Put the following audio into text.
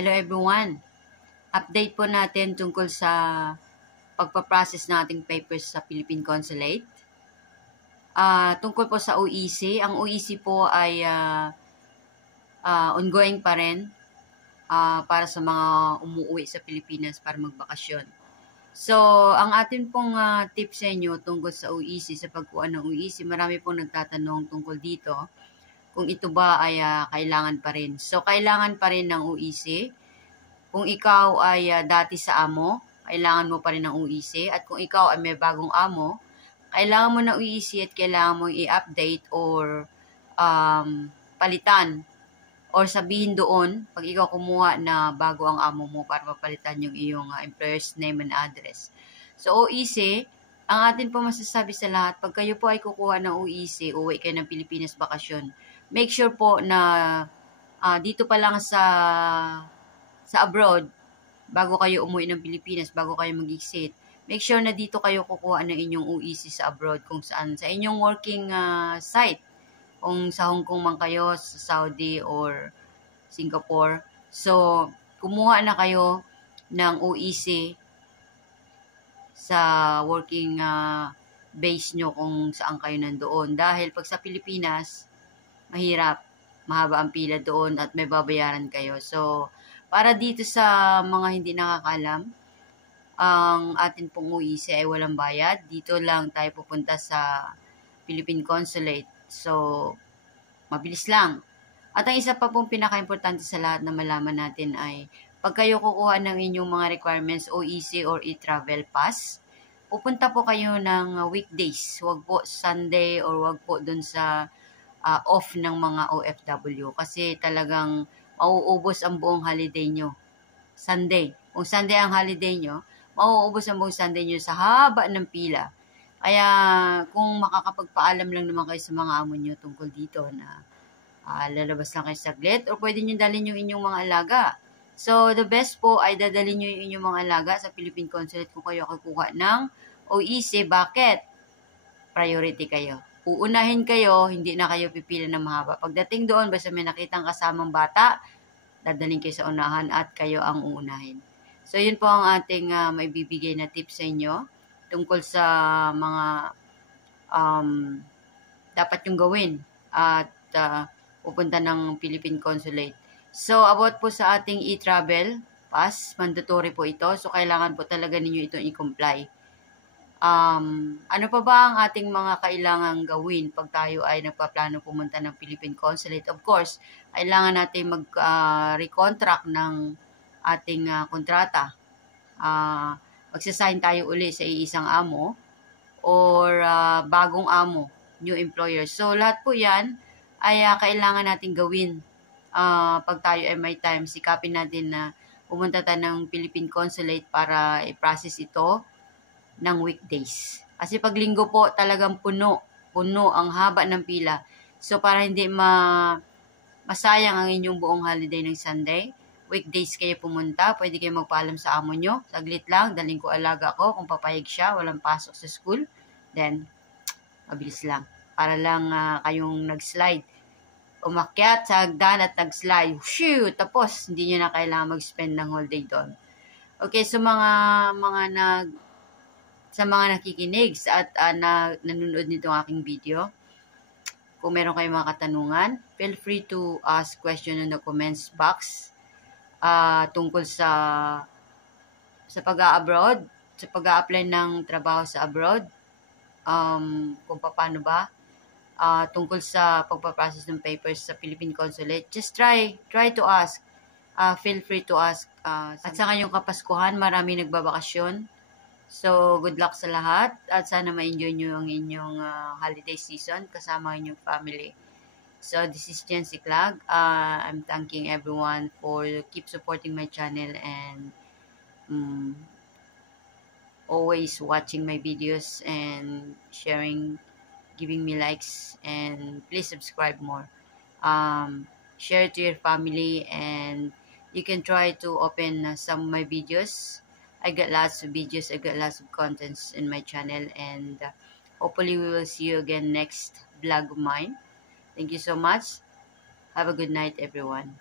Hello everyone. Update po natin tungkol sa pagpaprocess ng ating papers sa Philippine Consulate. Tungkol po sa OEC. Ang OEC po ay ongoing pa rin para sa mga umuwi sa Pilipinas para magbakasyon. So, ang atin pong tips sa inyo tungkol sa OEC, sa pagkuha ng OEC, marami pong nagtatanong tungkol dito kung ito ba ay kailangan pa rin. So, kailangan pa rin ng OEC. Kung ikaw ay dati sa amo, kailangan mo pa rin ng OEC. At kung ikaw ay may bagong amo, kailangan mo ng OEC at kailangan mo i-update or palitan. Or sabihin doon, pag ikaw kumuha na bago ang amo mo para mapalitan yung iyong employer's name and address. So, OEC, ang atin po masasabi sa lahat, pag kayo po ay kukuha ng OEC, uwi kayo ng Pilipinas bakasyon, make sure po na dito pa lang sa abroad, bago kayo umuwi ng Pilipinas, bago kayo mag-exit, make sure na dito kayo kukuha ng inyong OEC sa abroad, kung saan, sa inyong working site, kung sa Hong Kong man kayo, sa Saudi or Singapore. So, kumuha na kayo ng OEC sa working base nyo kung saan kayo nandoon. Dahil pag sa Pilipinas, mahirap, mahaba ang pila doon at may babayaran kayo. So, para dito sa mga hindi nakakaalam, ang atin pong OEC ay walang bayad. Dito lang tayo pupunta sa Philippine Consulate. So, mabilis lang. At ang isa pa pong pinaka-importante sa lahat na malaman natin ay pag kayo kukuha ng inyong mga requirements, OEC or e-travel pass, pupunta po kayo ng weekdays. Huwag po Sunday or huwag po dun sa off ng mga OFW kasi talagang mauubos ang buong holiday nyo. Sunday. Kung Sunday ang holiday nyo, mauubos ang buong Sunday nyo sa haba ng pila. Kaya kung makakapagpaalam lang naman kayo sa mga amo nyo tungkol dito na lalabas lang kayo saglit or pwede nyo dalhin yung inyong mga alaga. So, the best po ay dadalhin nyo yung inyong mga alaga sa Philippine Consulate kung kayo kukuha ng OEC. Bakit? Priority kayo. Uunahin kayo, hindi na kayo pipila na mahaba. Pagdating doon, basta may nakitang kasamang bata, dadalhin kayo sa unahan at kayo ang uunahin. So, yun po ang ating maibibigay na tips sa inyo tungkol sa mga dapat yung gawin at pupunta ng Philippine Consulate. So, about po sa ating e-travel pass, mandatory po ito. So, kailangan po talaga ninyo itong i-comply. Ano pa ba ang ating mga kailangang gawin pag tayo ay nagpaplano pumunta ng Philippine Consulate? Of course, kailangan natin mag-recontract ng ating kontrata. Magsasign tayo uli sa iisang amo or bagong amo, new employer. So, lahat po yan ay kailangan natin gawin pag tayo ay may time. Sikapin natin na pumunta tayo ng Philippine Consulate para i-process ito ng weekdays. Kasi pag linggo po talagang puno ang haba ng pila. So, para hindi masayang ang inyong buong holiday ng Sunday, weekdays kayo pumunta, pwede kayo magpaalam sa amo nyo. Saglit lang, daling ko alaga ko, kung papayag siya, walang pasok sa school, then, mabilis lang. Para lang kayong nag-slide. Umakyat sa hagdan at nag-slide. Shoo! Tapos, hindi nyo na kailangan mag-spend ng whole day doon. Okay, so sa mga nakikinig at nanonood nitong aking video, kung meron kayong mga katanungan, feel free to ask question in the comments box tungkol sa pag-a-abroad, sa pag-a-apply ng trabaho sa abroad, kung paano ba, tungkol sa pagpaprocess ng papers sa Philippine Consulate. Just try to ask. Feel free to ask. At sa ngayong Kapaskuhan, marami nagbabakasyon. So, good luck sa lahat at sana ma-enjoy nyo ang inyong holiday season kasama ang inyong family. So, this is Jen Siklag. I'm thanking everyone for keep supporting my channel and always watching my videos and sharing, giving me likes, and please subscribe more. Share it to your family and you can try to open some of my videos. I got lots of videos, I got lots of contents in my channel, and hopefully we will see you again next vlog of mine. Thank you so much. Have a good night, everyone.